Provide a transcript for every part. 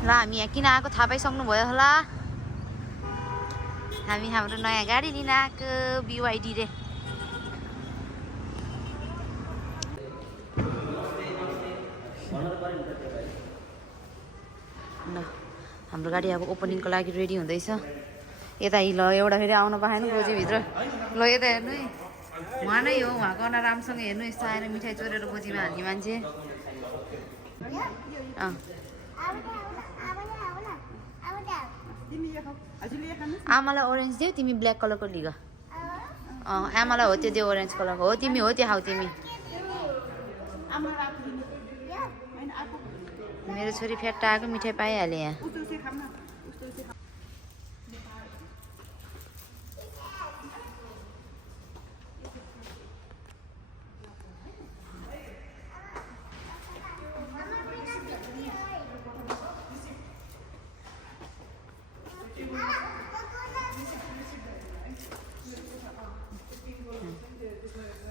ल हामी यहाँ किन आएको थाहा पाइसक्नु भयो होला हामी हाम्रो नयाँ गाडी लिन आएको BYD रे ल हाम्रो गाडी अब ओपनिङको लागि रेडी हुँदैछ यता ल एउटा फेरि आउन पाएन गोजीभित्र ल यता हेर्नु है उहाँ नै हो उहाँको राम्रोसँग हेर्नु यस्तो आएर मिठाई चोरेर गोजीमा हाल्ने मान्छे आमालाई ओरेन्ज दियो तिमी ब्ल्याक कलरको लिग आमालाई हो त्यो ओरेन्ज कलरको हो तिमी हो त्यो खाऊ तिमी मेरो छोरी फ्याट्टा आएको मिठाई पाइहाले यहाँ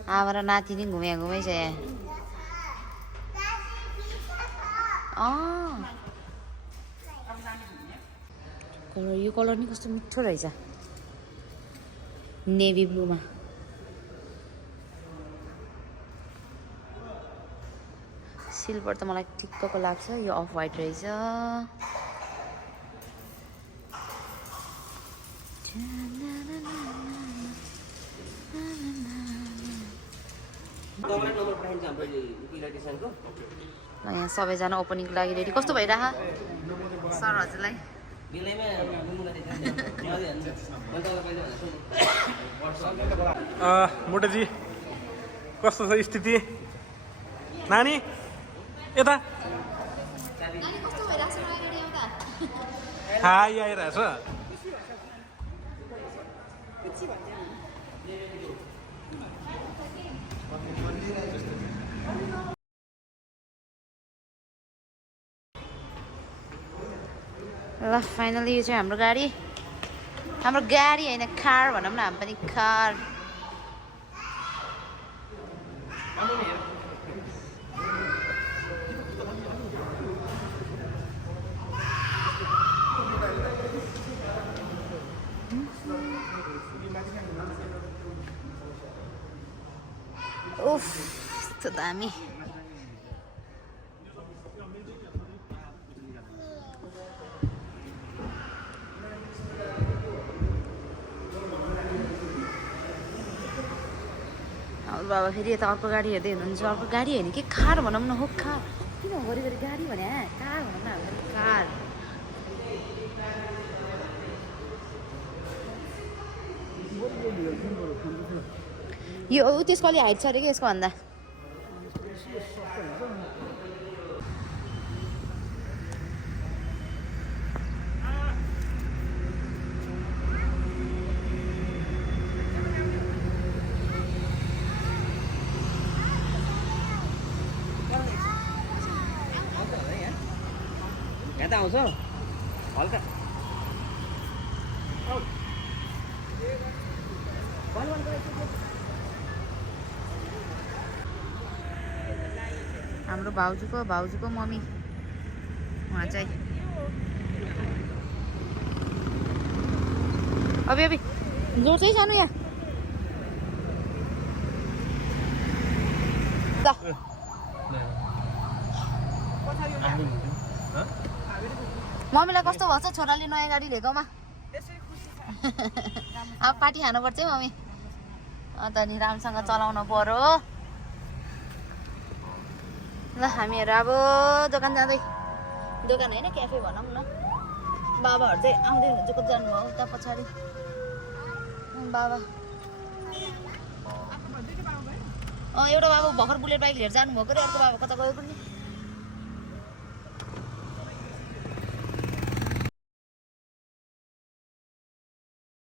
आमा र नातिनी घुमे घुमै छ यहाँ यो कलर नि कस्तो मिठो रहेछ नेभी ब्लूमा सिल्भर त मलाई ठिक्कको लाग्छ यो अफ व्हाइट रहेछ यहाँ सबैजना ओपनिङको लागि रेडी कस्तो भइरह सर हजुरलाई मोटेजी कस्तो छ स्थिति नानी यता हाई आइरहेछ ल फाइनली यो चाहिँ हाम्रो गाडी होइन कार भनौँ न हामी पनि कार उफ यस्तो दामी बाबा फेरि यता अर्को गाडी हेर्दै हुनुहुन्छ अर्को गाडी होइन कि कार भनौँ न हो कार किन घरिघरि गाडी भने कार भनौँ न हाम्रो कार यो त्यसको अलि हाइट छ अरे कि यसको भन्दा यहाँ त आउँछ हल्का हाम्रो भाउजूको मम्मी उहाँ चाहिँ अबे जोड चाहिँ सानो यहाँ मम्मीलाई कस्तो भन्छ छोराले नयाँ गाडी लिएकोमा अब पार्टी खानुपर्छ है मम्मी अन्त नि राम्रोसँग चलाउनु पर्यो ल हामीहरू अब दोकान जाँदै दोकान होइन क्याफे भनौँ न बाबाहरू चाहिँ आउँदै हुनुहुन्छ कति जानुभयो उता पछाडि बाबा एउटा बाबा भर्खर बुलेट बाइक लिएर जानुभएको अरे अर्को बाबा कता गयो पनि